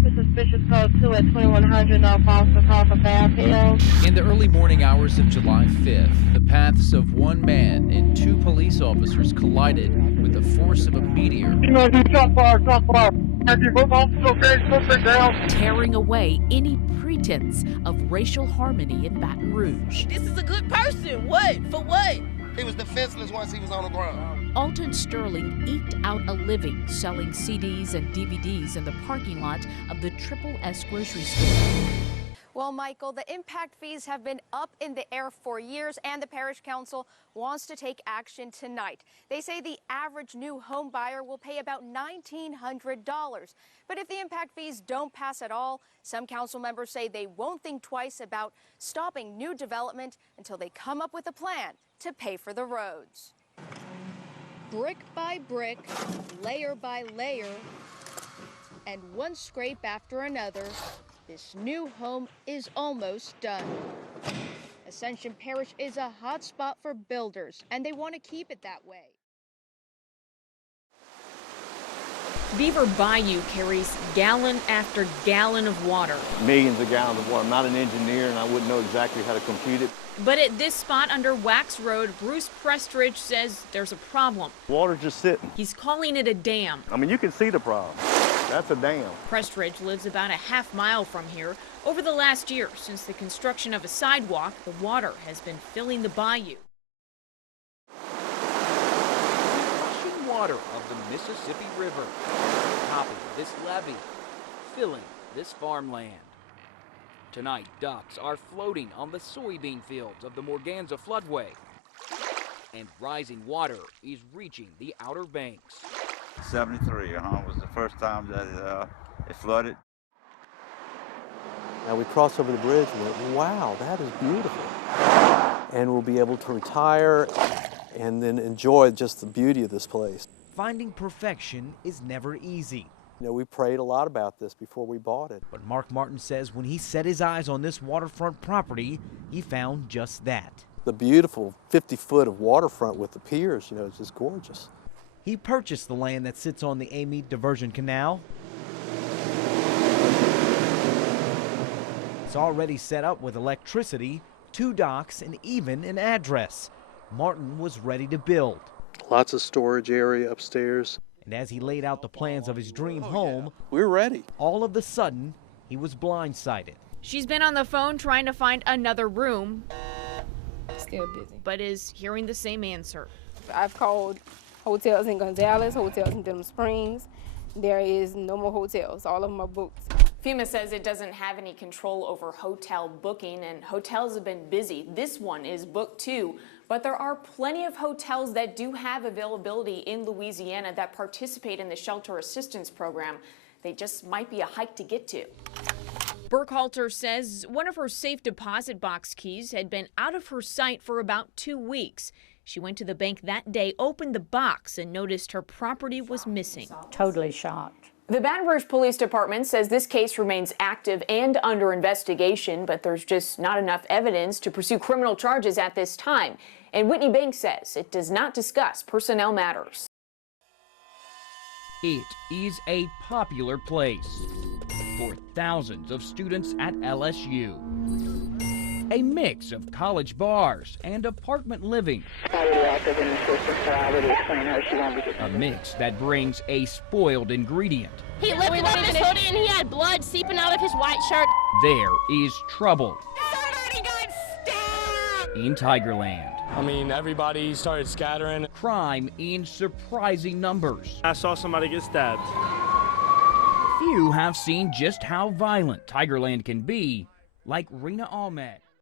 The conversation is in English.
copy suspicious code 2 at 2100 North Foster Cross of Bath Hills. In the early morning hours of July 5th, the paths of one man and two police officers collided with the force of a meteor. Tearing away any pretense of racial harmony in Baton Rouge. This is a good person. What? For what? He was defenseless once he was on the ground. Alton Sterling eked out a living selling CDs and DVDs in the parking lot of the Triple S grocery store. Well, Michael, the impact fees have been up in the air for years, and the Parish Council wants to take action tonight. They say the average new home buyer will pay about $1,900. But if the impact fees don't pass at all, some council members say they won't think twice about stopping new development until they come up with a plan to pay for the roads. Brick by brick, layer by layer, and one scrape after another, this new home is almost done. Ascension Parish is a hot spot for builders, and they want to keep it that way. Beaver Bayou carries gallon after gallon of water. Millions of gallons of water. I'm not an engineer, and I wouldn't know exactly how to compute it. But at this spot under Wax Road, Bruce Prestridge says there's a problem. Water's just sitting. He's calling it a dam. I mean, you can see the problem. That's a dam. Prestridge lives about a half-mile from here. Over the last year, since the construction of a sidewalk, the water has been filling the bayou. Rushing water of the Mississippi River, topping this levee, filling this farmland. Tonight, ducks are floating on the soybean fields of the Morganza floodway, and rising water is reaching the Outer Banks. 73, was the first time that it flooded. Now we crossed over the bridge and went, wow, that is beautiful. And we'll be able to retire and then enjoy just the beauty of this place. Finding perfection is never easy. You know, we prayed a lot about this before we bought it. But Mark Martin says when he set his eyes on this waterfront property, he found just that. The beautiful 50-foot of waterfront with the piers, you know, it's just gorgeous. He purchased the land that sits on the Amite Diversion Canal. It's already set up with electricity, 2 docks, and even an address. Martin was ready to build. Lots of storage area upstairs. And as he laid out the plans of his dream home, we're ready. All of a sudden, he was blindsided. She's been on the phone trying to find another room. Still busy. But is hearing the same answer. I've called hotels in Gonzales, hotels in Denham Springs. There is no more hotels. All of them are booked. FEMA says it doesn't have any control over hotel booking, and hotels have been busy. This one is booked too, but there are plenty of hotels that do have availability in Louisiana that participate in the shelter assistance program. They just might be a hike to get to. Burkhalter says one of her safe deposit box keys had been out of her sight for about 2 weeks. She went to the bank that day, opened the box, and noticed her property was missing. Totally shocked. The Baton Rouge Police Department says this case remains active and under investigation, but there's just not enough evidence to pursue criminal charges at this time. And Whitney Banks says it does not discuss personnel matters. It is a popular place for thousands of students at LSU. A mix of college bars and apartment living. A mix that brings a spoiled ingredient. He lifted up his hoodie and he had blood seeping out of his white shirt. There is trouble. Somebody got stabbed! In Tigerland. I mean, everybody started scattering. Crime in surprising numbers. I saw somebody get stabbed. Few have seen just how violent Tigerland can be, like Rena Ahmed.